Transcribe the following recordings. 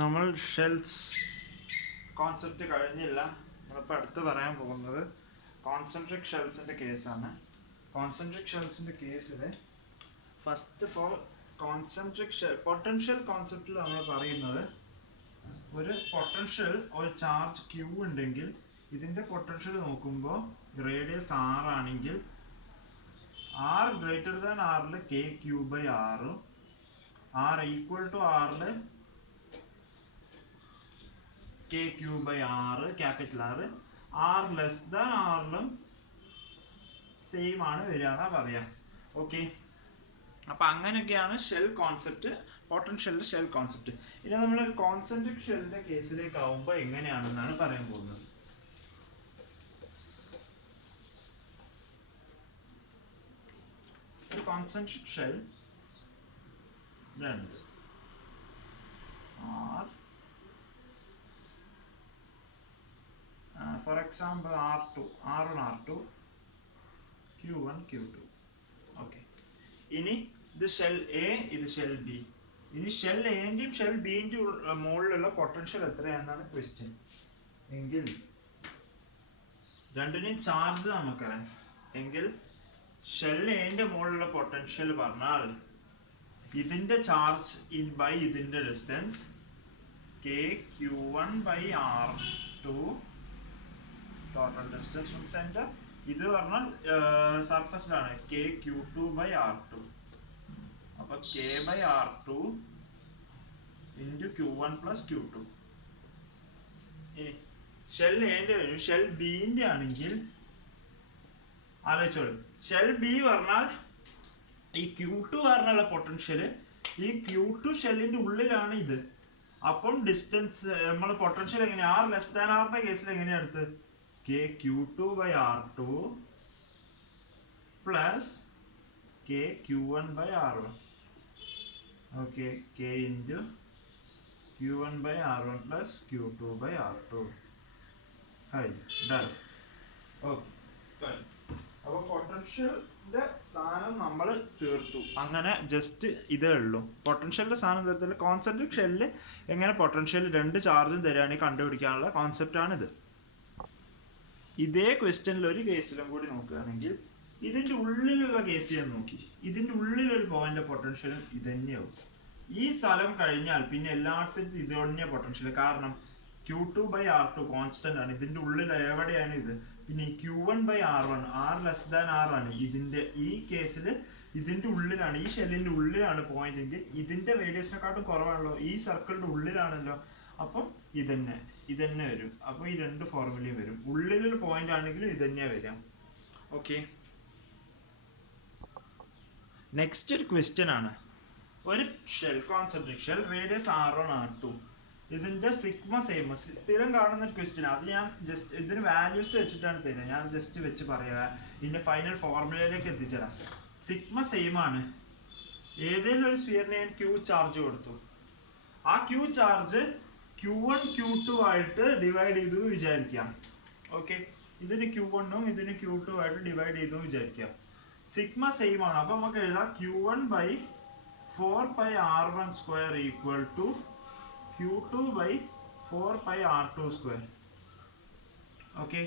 നമ്മൾ shells concept കഴിഞ്ഞില്ല. നമ്മളിപ്പോൾ അടുത്ത് പറയാൻ പോകുന്നത് കോൺസെൻട്രിക് ഷെൽസിൻ്റെ കേസാണ്. കോൺസെൻട്രിക് ഷെൽസിൻ്റെ കേസിൽ first of all concentric shell potential കോൺസെപ്റ്റിൽ നമ്മൾ പറയുന്നത് ഒരു പൊട്ടൻഷ്യൽ ഒരു ചാർജ് ക്യൂ ഉണ്ടെങ്കിൽ ഇതിൻ്റെ പൊട്ടൻഷ്യൽ നോക്കുമ്പോൾ റേഡിയസ് ആർ ആണെങ്കിൽ ആർ ഗ്രേറ്റർ ദാൻ ആറിൽ കെ ക്യൂ ബൈ ആറും ആർ ഈക്വൽ ടു ആറിൽ കെ ക്യൂ ബൈ ആറ് ക്യാപിറ്റൽ ആറ് ആർ ലെസ് ദാൻ ആറിലും സെയിം ആണ് വരിക എന്നാ പറയാം. ഓക്കെ, അപ്പം അങ്ങനെയൊക്കെയാണ് ഷെൽ കോൺസെപ്റ്റ്, പൊട്ടൻഷ്യലിൻ്റെ ഷെൽ കോൺസെപ്റ്റ്. ഇനി നമ്മൾ കോൺസെൻട്രിക് ഷെല്ലിൻ്റെ കേസിലേക്ക് ആവുമ്പോൾ എങ്ങനെയാണെന്നാണ് പറയാൻ പോകുന്നത്. ഒരു കോൺസെൻട്രിക് ഷെൽ രണ്ട് R for example R2 R1 R2 Q1 Q2. Okay, ഇനി ഇത് ഷെൽ എ, ഇത് ഷെൽ ബി. ഇനി ഷെൽ എൻ്റെയും ഷെൽ ബിൻ്റെയും മുകളിലുള്ള പൊട്ടൻഷ്യൽ എത്രയാണെന്നാണ് ക്വസ്റ്റ്യൻ. എങ്കിൽ രണ്ടിനെയും ചാർജ് നമുക്കറിയാം. എങ്കിൽ ഷെൽ എൻ്റെ മുകളിലുള്ള പൊട്ടൻഷ്യൽ പറഞ്ഞാൽ ഇതിൻ്റെ ചാർജ് ബൈ ഇതിൻ്റെ distance K Q one by R two total distance from centre. ഇത് പറഞ്ഞാൽ സർഫസിലാണ് K Q two by R two. അപ്പോൾ K by R two into Q one plus Q two. ഇനി ഷെൽ എൻ്റെ വരും. ഷെൽ ബീൻ്റെ ആണെങ്കിൽ ആലോചിച്ചോളൂ, shell B പറഞ്ഞാൽ ഈ ക്യൂ ടു കാരണമുള്ള പൊട്ടൻഷ്യൽ ഈ ക്യൂ ടു ഷെല്ലിൻ്റെ ഉള്ളിലാണ് ഇത്. അപ്പം ഡിസ്റ്റൻസ് നമ്മൾ പൊട്ടൻഷ്യൽ എങ്ങനെയാണ് ആർ ലെസ് ദാൻ ആറിൻ്റെ കേസിൽ എങ്ങനെയാണ് എടുത്ത് K Q two by R two plus K Q one by R one. Okay, K into Q one by R one plus Q two by R two. Done. Okay, അപ്പോൾ പൊട്ടൻഷ്യലിൻ്റെ സാധനം നമ്മൾ തീർത്തു. അങ്ങനെ ജസ്റ്റ് ഇതേ ഉള്ളൂ. പൊട്ടൻഷ്യലിൻ്റെ സാധനം തീർത്തില്ല. കോൺസെൻട്രിക് ഷെല്ലിൽ എങ്ങനെ പൊട്ടൻഷ്യൽ രണ്ട് ചാർജും തരികയാണെങ്കിൽ കണ്ടുപിടിക്കാനുള്ള കോൺസെപ്റ്റാണിത്. ഇതേ ക്വസ്റ്റ്യനിൽ ഒരു കേസിലും കൂടി നോക്കുകയാണെങ്കിൽ ഇതിൻ്റെ ഉള്ളിലുള്ള കേസ് ഞാൻ നോക്കി, ഇതിൻ്റെ ഉള്ളിലൊരു പോയിന്റ് പൊട്ടൻഷ്യലും ഇത് തന്നെയാവും. ഈ സ്ഥലം കഴിഞ്ഞാൽ പിന്നെ എല്ലായിടത്തും ഇത് തന്നെ പൊട്ടൻഷ്യൽ. കാരണം Q two by R two constant ആണ്. ഇതിൻ്റെ ഉള്ളിൽ എവിടെയാണ് ഇത്? പിന്നെ Q one by R one R less than R ആണ്. ഇതിൻ്റെ ഈ കേസിൽ ഇതിൻ്റെ ഉള്ളിലാണ്, ഈ ഷെല്ലിൻ്റെ ഉള്ളിലാണ് പോയിന്റ് എങ്കിൽ ഇതിൻ്റെ റേഡിയസിനെക്കാട്ടും കുറവാണല്ലോ, ഈ സർക്കിളിൻ്റെ ഉള്ളിലാണല്ലോ. അപ്പം ഇതന്നെ വരും. അപ്പോൾ ഈ രണ്ട് ഫോർമുലയും വരും. ഉള്ളിലൊരു പോയിന്റ് ആണെങ്കിലും ഇതന്നെയാണ് വരാം. ഓക്കെ, നെക്സ്റ്റ് ഒരു ക്വസ്റ്റ്യൻ ആണ്. ഒരു shell concentric shell radius R1 R2 ഇതിൻ്റെ സിഗ്മ സെയിം സ്ഥിരം കാണുന്ന ഒരു ക്വസ്റ്റ്യൻ. അത് ഞാൻ ജസ്റ്റ് ഇതിന് വാല്യൂസ് വെച്ചിട്ടാണ് തരുന്നത്. ഞാൻ ജസ്റ്റ് വെച്ച് പറയാം, ഇതിൻ്റെ ഫൈനൽ ഫോർമുലയിലേക്ക് എത്തിച്ചേരാം. സിഗ്മ സെയിം ആണ്. ഏതെങ്കിലും ഒരു സ്ഫിയറിന് ഞാൻ ക്യൂ ചാർജ് കൊടുത്തു. ആ ക്യൂ ചാർജ് Q1 Q2 ആയിട്ട് ഡിവൈഡ് ചെയ്തു വിചാരിക്കാം. ഓക്കെ, ഇതിന് Q1ഉം ഇതിന് Q2 ആയിട്ട് ഡിവൈഡ് ചെയ്തു വിചാരിക്കാം. സിഗ്മ സെയിം ആണ്. അപ്പോൾ നമുക്ക് എഴുതാം Q1 by 4 pi R1 square equal to Q2 by 4 pi R2 square. Okay,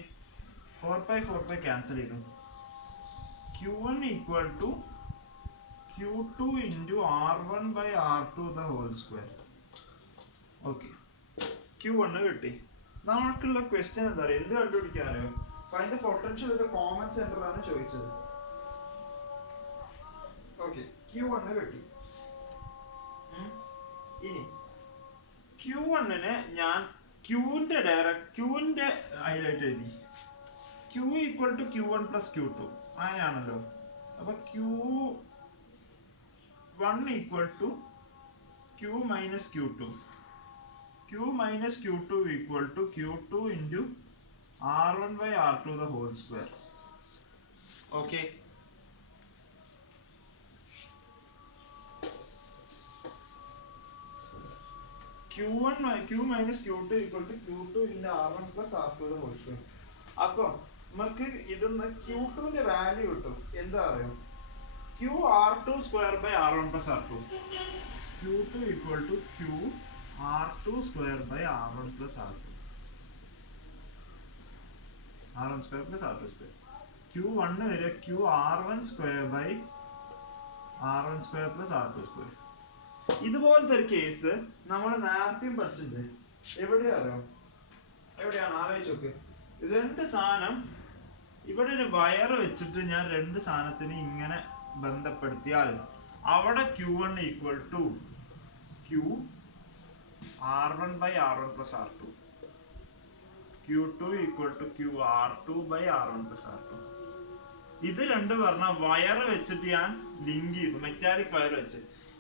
4 pi cancel ചെയ്തു. Q1 equal to Q2 into R1 by R2 the whole square. Okay, Q1 കിട്ടി. നമുക്കുള്ള question എന്താ പറയുക, എന്ത് കണ്ടുപിടിക്കാനോ? Find the potential with common centre ആണ് ചോദിച്ചത്. Okay, Q1 കിട്ടി. ഇനി Q1ന് ഞാൻ ക്യൂവിന്റെ ഹൈലൈറ്റ് എഴുതി. Q equal to Q1 plus Q2 അങ്ങനെയാണല്ലോ. അപ്പൊ Q1 equal to Q minus Q2. Q minus Q2 equal to Q2 into R1 by R2 the whole square. Okay. Q minus Q2 equal to Q2 into R1 plus R2 the whole square. അപ്പോൾ നമുക്ക് ഇതൊന്ന് Q2ന്റെ value കിട്ടും. എന്താ അറിയോ? QR2 square by R1 plus R2. Q2 equal to Q R2 square by R1 plus R2. R1 square plus R2 square. Q1 വരെ QR1 square by R1 square plus R2 square. ഇതുപോലത്തെ ഒരു case നമ്മൾ നേരത്തെയും പഠിച്ചത് എവിടെയാണ് ആലോചിച്ച് നോക്ക്. രണ്ട് സാധനം ഇവിടെ ഒരു വയർ വെച്ചിട്ട് ഞാൻ രണ്ട് സാധനത്തിന് ഇങ്ങനെ ബന്ധപ്പെടുത്തിയാൽ അവിടെ Q1 equal to Q R1 by R1 plus R2, Q2 equal to Q R2 by R1 plus R2. ഇത് രണ്ട് പറഞ്ഞ വയർ വെച്ചിട്ട് ഞാൻ ലിങ്ക് ചെയ്തു, മെറ്റാലിക് വയർ വെച്ച്.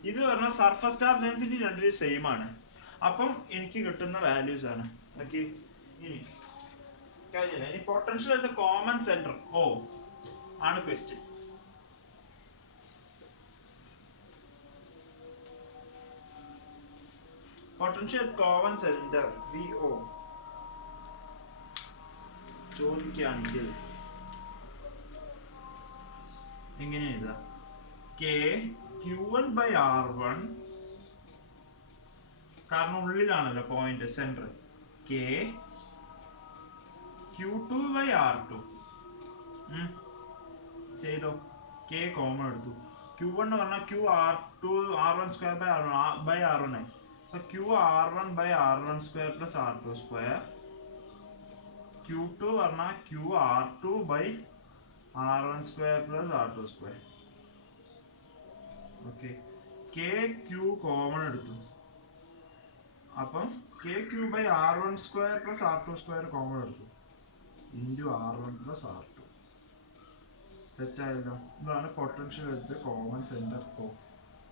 ഇത് പറഞ്ഞ സർഫസ് ചാർജ് ഡെൻസിറ്റി രണ്ടും സെയിം ആണ്. അപ്പം എനിക്ക് കിട്ടുന്ന വാല്യൂസ് ആണ്. ഓക്കെ, ഇനി potential at the common centre O ആണ് question. Potential at common centre VO ചോദിക്കുകയാണെങ്കിൽ എങ്ങനെ എഴുതാം? K Q1 by R1, കാരണം ഉള്ളിലാണല്ലോ point centre. K Q2 by R2 ചെയ്തോ. K കോമൺ എടുത്തു. Q1 പറഞ്ഞാൽ Q R1 square by R1 ആയി. അപ്പൊ Q R1 by R1 square plus R2 square. Q2 പറഞ്ഞാൽ Q R2 by R1 square plus R2 square. Okay, K Q common എടുത്തു. അപ്പം KQ by R1 square plus R2 square common എടുത്തു into R1 plus R2. Set ആയല്ലോ. ഇതാണ് potential എടുത്ത് common centre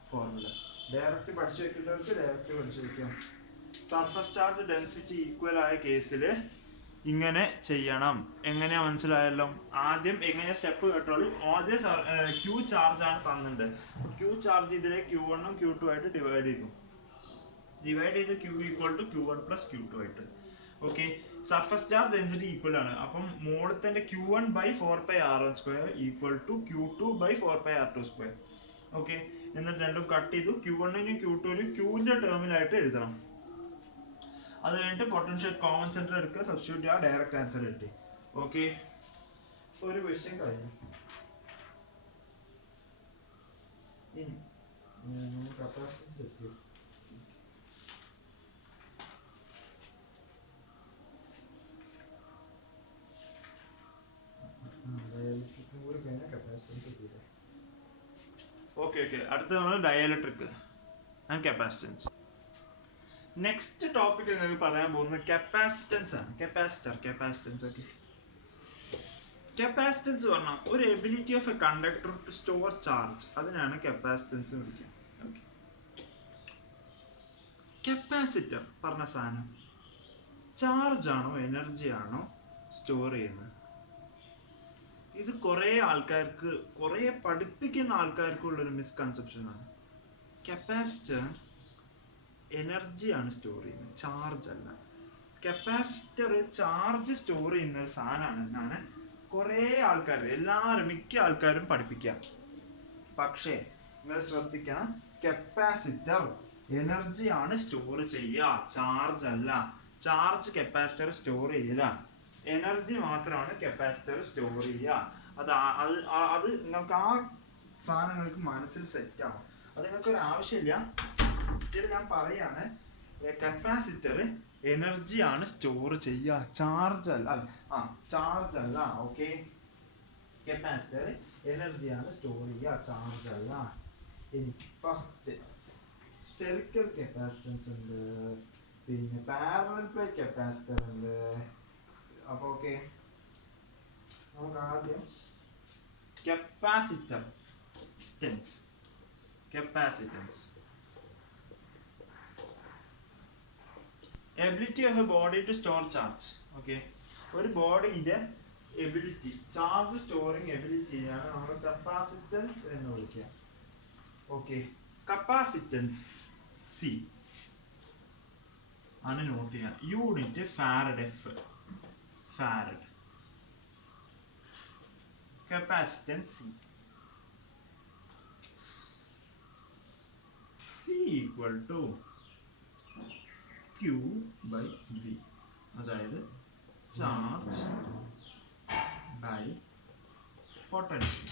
formula. Direct പഠിച്ചു വെക്കുന്നവർക്ക് direct പഠിച്ചു വെക്കാം. Surface charge density equal ആയ കേസിൽ ഇങ്ങനെ ചെയ്യണം. എങ്ങനെയാ മനസ്സിലായല്ലോ? ആദ്യം എങ്ങനെയാ സ്റ്റെപ്പ് കേട്ടോളൂ. ആദ്യം Q ചാർജ് ആണ് തന്നിട്ടുണ്ട്. Q ചാർജ് ഇതിലെ Q1 ഉം Q2 ആയിട്ട് ഡിവൈഡ് ചെയ്തു. ഡിവൈഡ് ചെയ്ത് Q equal to Q1 plus Q2 ആയിട്ട്. Okay, surface charge density equal ആണ്. അപ്പം മോളത്തിന്റെ Q1 by 4πr1 square equal to Q2 by 4πr2 square. Okay, എന്നിട്ട് രണ്ടും കട്ട് ചെയ്തു. Q1 നും Q2 നും Qന്റെ ടേമിലായിട്ട് എഴുതണം. അത് കഴിഞ്ഞിട്ട് പൊട്ടൻഷ്യൽ കോമൺ സെന്റർ എടുക്കുക, സബ്സ്റ്റിറ്റ്യൂട്ട് ചെയ്യുക, ഡയറക്റ്റ് ആൻസർ കിട്ടി. ഓക്കെ, ഒരു ക്വസ്റ്റ്യൻ കഴിഞ്ഞു. ഇനി കപ്പാസിറ്റൻസ് എത്തി. ഓക്കെ, അടുത്ത നമ്മൾ dielectric and capacitance. Next topic നിങ്ങൾക്ക് പറയാൻ പോകുന്നത് കപ്പാസിറ്റൻസ് ആണ്. കപ്പാസിറ്റൻസ്. ഓക്കെ, കപ്പാസിറ്റൻസ് പറഞ്ഞാൽ ഒരു ability of a conductor to store charge, അതിനാണ് കപ്പാസിറ്റൻസ് വിളിക്കുക. ഓക്കെ, കപ്പാസിറ്റർ പറഞ്ഞ സാധനം ചാർജ് ആണോ എനർജി ആണോ സ്റ്റോർ ചെയ്യുന്നത്? ഇത് കുറേ ആൾക്കാർക്ക്, കുറേ പഠിപ്പിക്കുന്ന ആൾക്കാർക്കുള്ളൊരു മിസ്കൺസെപ്ഷനാണ്. കപ്പാസിറ്റർ എനർജിയാണ് സ്റ്റോർ ചെയ്യുന്നത്, ചാർജ് അല്ല. കപ്പാസിറ്റർ ചാർജ് സ്റ്റോർ ചെയ്യുന്ന ഒരു സാധനമാണ് എന്നാണ് കുറേ ആൾക്കാർ, മിക്ക ആൾക്കാരും പഠിപ്പിക്കുക. പക്ഷേ നിങ്ങൾ ശ്രദ്ധിക്കണം, കപ്പാസിറ്റർ എനർജിയാണ് സ്റ്റോർ ചെയ്യുക, ചാർജ് അല്ല. ചാർജ് കപ്പാസിറ്റർ സ്റ്റോർ ചെയ്യില്ല, എനർജി മാത്രമാണ് കപ്പാസിറ്റർ സ്റ്റോർ ചെയ്യുക. അത് നിങ്ങൾക്ക് ആ സാധനങ്ങൾക്ക് മനസ്സിൽ സെറ്റ് ആവും. അത് നിങ്ങൾക്ക് ഒരു ആവശ്യമില്ല. സ്റ്റിൽ ഞാൻ പറയാണ്, കപ്പാസിറ്റർ എനർജിയാണ് സ്റ്റോർ ചെയ്യുക, ചാർജ് അല്ല. ചാർജ് അല്ല. ഓക്കെ, കപ്പാസിറ്റർ എനർജിയാണ് സ്റ്റോർ ചെയ്യുക, ചാർജ് അല്ല. ഇനി ഫസ്റ്റ് സ്ഫെറിക്കൽ കപ്പാസിറ്റൻസ് ഉണ്ട്, പിന്നെ പാരലൽ പ്ലേറ്റ് കപ്പാസിറ്റർ ഉണ്ട്. അപ്പോൾ ഓക്കെ, നമുക്ക് ആദ്യം capacitance. Ability of a body to store charge. Okay, ഒരു ബോഡിന്റെ എബിലിറ്റി, ചാർജ് സ്റ്റോറിങ് എബിലിറ്റിയാണ് നമ്മൾ കപ്പാസിറ്റൻസ് എന്ന് വിളിക്കുക. ഓക്കെ, കപ്പാസിറ്റൻസ് C ആണ് നോട്ട് ചെയ്യുക. Unit farad. Farad. Capacitance C equal to Q by V, അതായത് ചാർജ് ബൈ പൊട്ടൻഷ്യൽ.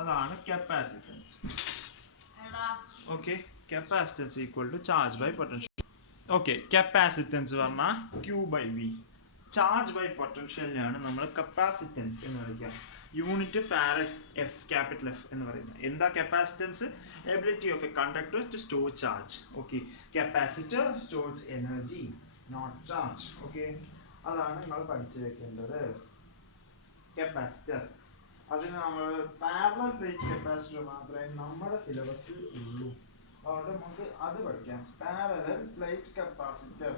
അതാണ് capacitance. Okay, capacitance equal to charge by potential. Okay, capacitance പറഞ്ഞാൽ Q by V, charge by പൊട്ടൻഷ്യലിനെയാണ് നമ്മൾ capacitance എന്ന് വിളിക്കുക. Unit farad F, capital F എന്ന് പറയുന്നത്. എന്താ capacitance? Ability of a conductor to store charge. Okay, capacitor stores energy not charge. Okay, അതാണ് നിങ്ങൾ പഠിച്ചു വെക്കേണ്ടത്. കപ്പാസിറ്റർ, അതിന് നമ്മൾ പാരലൽ പ്ലേറ്റ് കപ്പാസിറ്റർ മാത്രമേ നമ്മുടെ സിലബസിൽ ഉള്ളൂ. അതുകൊണ്ട് നമുക്ക് അത് പഠിക്കാം. Parallel plate capacitor.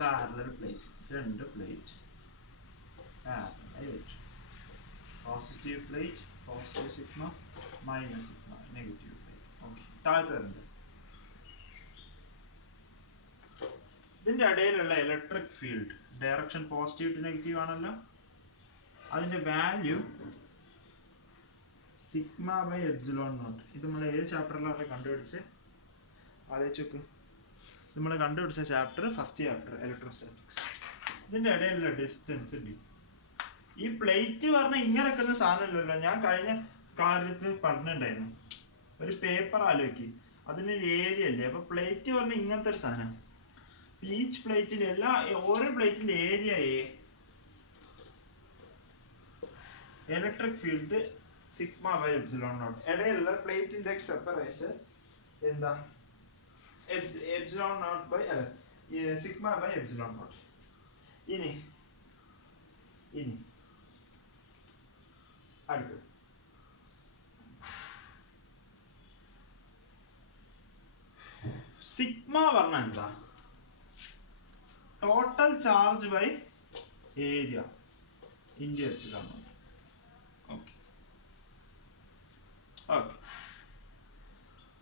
Parallel plate, രണ്ട് പ്ലേറ്റ് പാരലൽ വെച്ചു. Positive plate, positive sigma, minus sigma, negative plate. Okay, താഴത്തെ രണ്ട്. ഇതിൻ്റെ ഇടയിലുള്ള electric field direction positive to negative ആണല്ലോ. അതിൻ്റെ value sigma by epsilon naught. ഇത് നമ്മൾ ഏത് ചാപ്റ്ററിലാണ് കണ്ടുപിടിച്ച് ആലോചിച്ചോക്ക്. നമ്മൾ കണ്ടുപിടിച്ച ചാപ്റ്റർ ഫസ്റ്റ് ചാപ്റ്റർ ഇലക്ട്രോസ്റ്റാറ്റിക്സ്. ഇതിൻ്റെ ഇടയിലുള്ള ഡിസ്റ്റൻസ് ഡി. ഈ പ്ലേറ്റ് പറഞ്ഞാൽ ഇങ്ങനെ വെക്കുന്ന സാധനമല്ലല്ലോ. ഞാൻ കഴിഞ്ഞ കാര്യത്തിൽ പറഞ്ഞിട്ടുണ്ടായിരുന്നു. ഒരു പേപ്പർ ആലോചിക്കും, അതിനൊരു ഏരിയ അല്ലേ. അപ്പോൾ പ്ലേറ്റ് പറഞ്ഞാൽ ഇങ്ങനത്തെ ഒരു സാധനം. ഈച്ച് പ്ലേറ്റിൻ്റെ ഓരോ പ്ലേറ്റിൻ്റെ area A, electric field sigma by epsilon naught. ഇടയിലുള്ള പ്ലേറ്റിൻ്റെ സെപ്പറേഷൻ എന്താ? Epsilon naught by sigma by epsilon naught. ഇനി അടുത്തത് സിഗ്മ പറഞ്ഞാൽ എന്താ? Total charge by area into epsilon naught. Okay,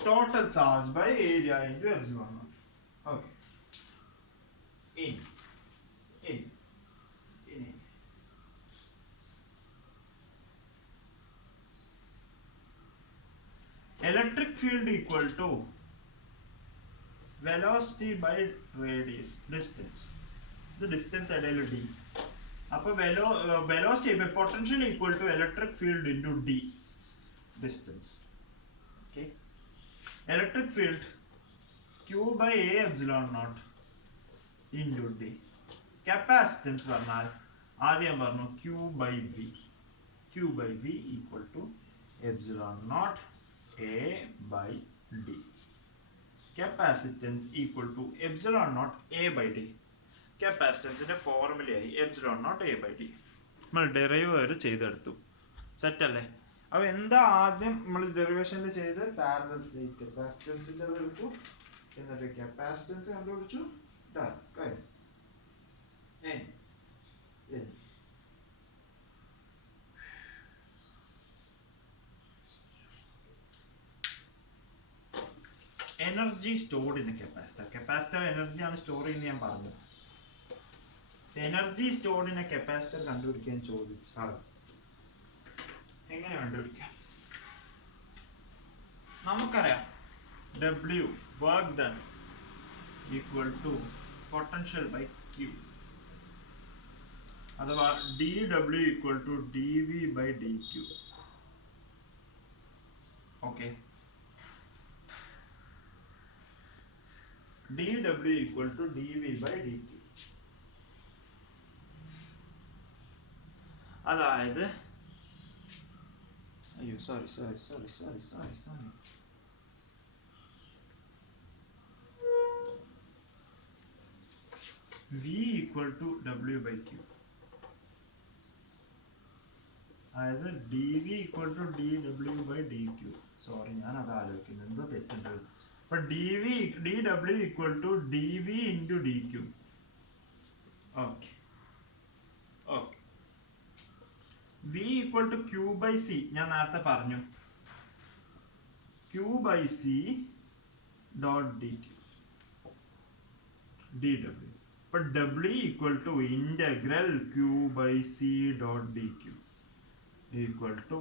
total charge by area into epsilon naught. Okay. In. Electric field equal to velocity by radius, distance. The distance idle d. Appo velocity by potential equal to electric field into d, distance. Okay. Electric field Q by A epsilon naught into D. Capacitance പറഞ്ഞാൽ ആദ്യം പറഞ്ഞു Q by V. Q by V equal to epsilon naught A by D. Capacitance equal to epsilon naught A by D. Capacitanceന്റെ ഫോർമുലയായി epsilon naught A by D. നമ്മൾ derive വരെ ചെയ്തെടുത്തു. Set അല്ലേ? അപ്പോൾ എന്താ ആദ്യം നമ്മൾ ഡെറിവേഷനിൽ ചെയ്ത് പാരലൽ പ്ലേറ്റ് കപ്പാസിറ്റൻസിൻ്റെ എടുത്തു, എന്നിട്ട് കപ്പാസിറ്റൻസ് കണ്ടുപിടിച്ചു. Energy stored in capacitor. Capacitor എനർജിയാണ് സ്റ്റോർ ചെയ്യുന്നത് ഞാൻ പറഞ്ഞു. എനർജി സ്റ്റോർഡ് ഇൻ കപ്പാസിറ്റർ കണ്ടുപിടിക്കാൻ ചോദിച്ചാൽ എങ്ങനെ കണ്ടുപിടിക്കാം? നമുക്കറിയാം W work done equal to potential by Q, അഥവാ dW equal to dV by dQ. Okay, dW equal to dV by dQ. അതായത് അയ്യോ sorry V equal to W by Q. അതായത് dV equal to dW by dQ. Sorry, ഞാൻ അത് ആലോചിക്കുന്നത് എന്തോ തെറ്റുണ്ട്. അപ്പൊ dW equal to dV into dQ. Okay, V equal to Q by C. ഞാൻ നേരത്തെ പറഞ്ഞു Q by C dot dQ dW. അപ്പോൾ W equal to integral Q by C dot D Q equal to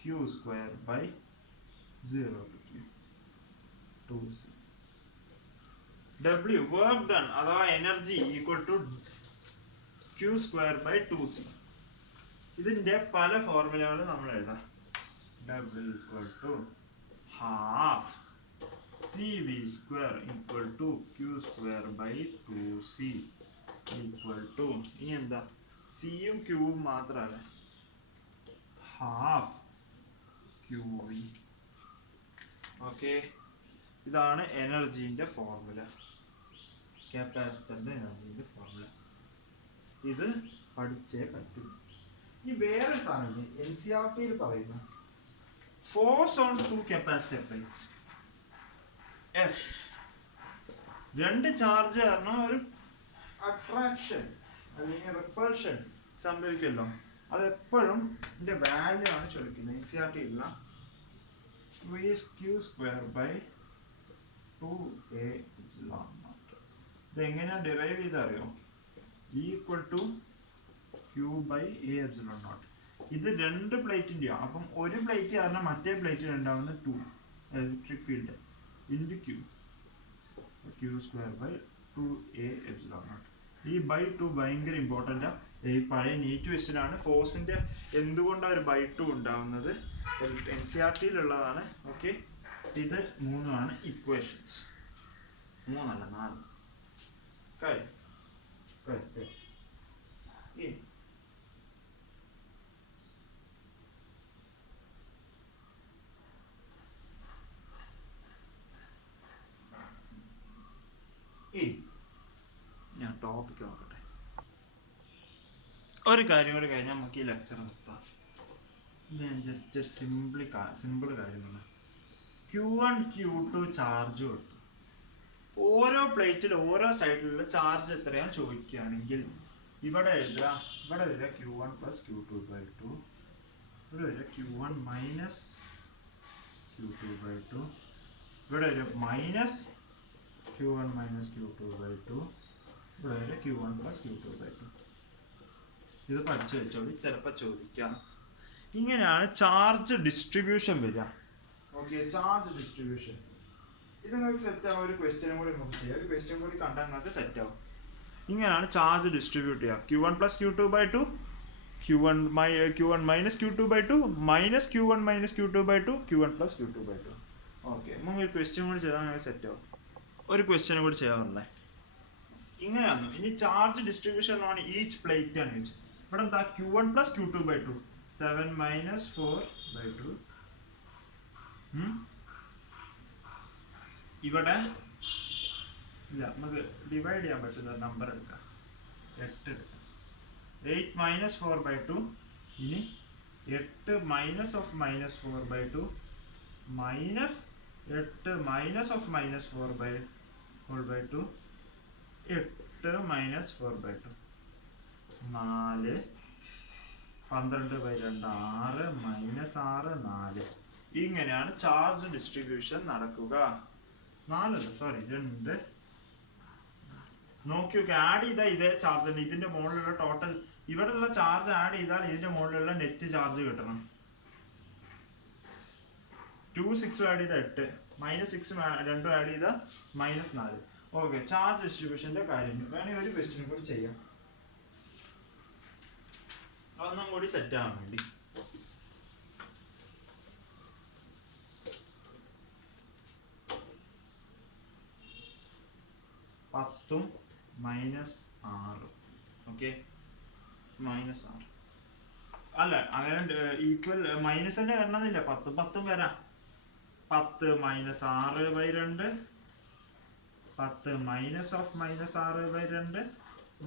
Q square by 0 to Q 2C. W work done അഥവാ energy equal to Q square by 2C. ഇതിൻ്റെ പല ഫോർമുലകൾ നമ്മൾ എഴുതാം. W equal to half CV square equal to Q square by 2C equal to ഇനി എന്താ സിയും ക്യൂവും മാത്രമല്ല ഹാഫ് QV. ഓക്കെ, ഇതാണ് എനർജീൻ്റെ ഫോർമുല, കപ്പാസിറ്ററിൻ്റെ എനർജീൻ്റെ ഫോർമുല. ഇത് പഠിച്ചേ പറ്റും. ഇനി വേറെ സാധനം NCERT പറയുന്ന force on two capacitor plates F. രണ്ട് ചാർജ് കാരണം ഒരു അട്രാക്ഷൻ അല്ലെങ്കിൽ റിപ്പൾഷൻ സംഭവിക്കുമല്ലോ. അതെപ്പോഴും ഇതിൻ്റെ വാല്യൂ ആണ് ചോദിക്കുന്നത്. NCERT ഉള്ള Q square by 2A epsilon naught. ഇതെങ്ങനെയാണ് ഡിറൈവ് ചെയ്തറിയോ? Equal to Q by A epsilon naught. ഇത് രണ്ട് പ്ലേറ്റിൻ്റെയാണ്. അപ്പം ഒരു പ്ലേറ്റ് കാരണം മറ്റേ പ്ലേറ്റിൽ ഉണ്ടാവുന്ന 2 electric field into Q square by 2A epsilon naught. ഈ ബൈ 2 ഭയങ്കര ഇമ്പോർട്ടൻ്റ്. ഈ പഴയ നീറ്റ് ക്വസ്റ്റ്യനാണ്. ഫോഴ്സിൻ്റെ എന്തുകൊണ്ടാണ് ഒരു ബൈ 2 ഉണ്ടാവുന്നത് NCERT-യിലുള്ളതാണ്. ഓക്കെ, ഇത് 3 ഇക്വേഷൻസ്. 3 അല്ല 4. ഞാൻ ടോപ്പിക്ക് നോക്കട്ടെ. ഒരു കാര്യം കൂടി കഴിഞ്ഞാൽ നമുക്ക് ഈ ലെക്ചർ നിർത്താം. ഞാൻ ജസ്റ്റ് ഒരു സിമ്പിൾ കാര്യമാണ്. Q1 Q2 ചാർജ് കൊടുത്തു. ഓരോ പ്ലേറ്റിൽ ഓരോ സൈഡിലുള്ള ചാർജ് എത്രയാണ് ചോദിക്കുകയാണെങ്കിൽ ഇവിടെ എഴുതുക. ഇവിടെ വരിക Q1 പ്ലസ് Q2 ബൈ 2. ഇവിടെ വരിക Q1 മൈനസ് Q2 ബൈ 2. ഇവിടെ വരിക minus Q1 minus Q2 by 2. ഇവിടെ വരിക Q1 പ്ലസ് Q2 ബൈ 2. ഇത് പഠിച്ചു വെച്ചോളി, ചിലപ്പോൾ ചോദിക്കാം. ഇങ്ങനെയാണ് ചാർജ് ഡിസ്ട്രിബ്യൂഷൻ വരിക. ഓക്കെ, ചാർജ് ഡിസ്ട്രിബ്യൂഷൻ ഇത് നിങ്ങൾക്ക് സെറ്റ് ആവും. ഒരു ക്വസ്റ്റ്യനും കൂടി നമുക്ക് ചെയ്യാം. ഒരു ക്വസ്റ്റ്യൻ കൂടി കണ്ടാൽ നിങ്ങൾക്ക് സെറ്റ് ആവും. ഇങ്ങനെയാണ് ചാർജ് ഡിസ്ട്രിബ്യൂട്ട് ചെയ്യുക. Q1 plus Q2 by 2, Q1 minus Q2 by 2, minus Q1 minus Q2 by 2, Q1 plus Q2 by 2. Okay, നമുക്ക് ഒരു ക്വസ്റ്റ്യൻ കൂടി ചെയ്താൽ നിങ്ങൾക്ക് സെറ്റ് ആവും. ഒരു ക്വസ്റ്റ്യനും കൂടി ചെയ്യാറുള്ളേ ഇങ്ങനെയാണ്. ഇനി charge distribution on each plate ആണ് ചോദിച്ചത്. ഇവിടെ എന്താ Q1 plus Q2 by 2, 7 minus 4 by 2. ഇവിടെ ഇല്ല, നമുക്ക് ഡിവൈഡ് ചെയ്യാൻ പറ്റുന്ന നമ്പർ എടുക്കാം. 8 എടുക്കാം. 8 മൈനസ് 4 ബൈ 2. ഇനി 8 minus of minus 4 by 2 minus 8 minus of minus 4 by 2. 8 minus 4 by 2 4. 12 by 2 6 minus 6 4. ഇങ്ങനെയാണ് ചാർജ് ഡിസ്ട്രിബ്യൂഷൻ നടക്കുക. 2 നോക്കി ആഡ് ചെയ്താൽ ഇതേ ചാർജ് ഉണ്ട്. ഇതിന്റെ മുകളിലുള്ള ടോട്ടൽ ഇവിടെയുള്ള ചാർജ് ആഡ് ചെയ്താൽ ഇതിന്റെ മുകളിലുള്ള നെറ്റ് ചാർജ് കിട്ടണം. 2 6 ആഡ് ചെയ്താൽ 8, മൈനസ് 6 2 ആഡ് ചെയ്താൽ മൈനസ് 4. ഓക്കെ, ചാർജ് ഡിസ്ട്രിബ്യൂഷന്റെ കാര്യം വേണമെങ്കിൽ ഒരു ക്വസ്റ്റ്യൻ കൂടി ചെയ്യാം, ഒന്നും കൂടി സെറ്റ് ആവാൻ വേണ്ടി. പത്തും മൈനസ് 6. ഓക്കെ, മൈനസ് 6 അല്ല, അങ്ങനെ ഈക്വൽ മൈനസ് തന്നെ വരണമെന്നില്ല. 10 വരാം. 10 minus 6 by 2, 10 minus of minus 6 by 2,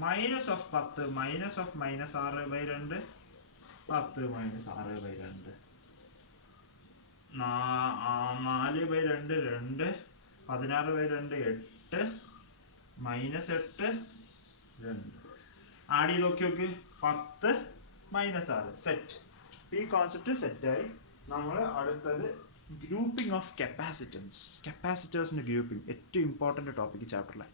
minus of 10 minus of minus 6 by 2, 10 minus 6 by 2, 4 by 2 2, 16 by 2 8, minus 8 2. Add ചെയ്ത് നോക്കി 10 മൈനസ് 6 സെറ്റ്. ഈ കോൺസെപ്റ്റ് സെറ്റായി. നമ്മൾ അടുത്തത് ഗ്രൂപ്പിംഗ് ഓഫ് കപ്പാസിറ്റൻസ്, കപ്പാസിറ്റേഴ്സിൻ്റെ ഗ്രൂപ്പിംഗ്, ഏറ്റവും ഇമ്പോർട്ടൻ്റ് ടോപ്പിക് ചാപ്റ്ററിലെ.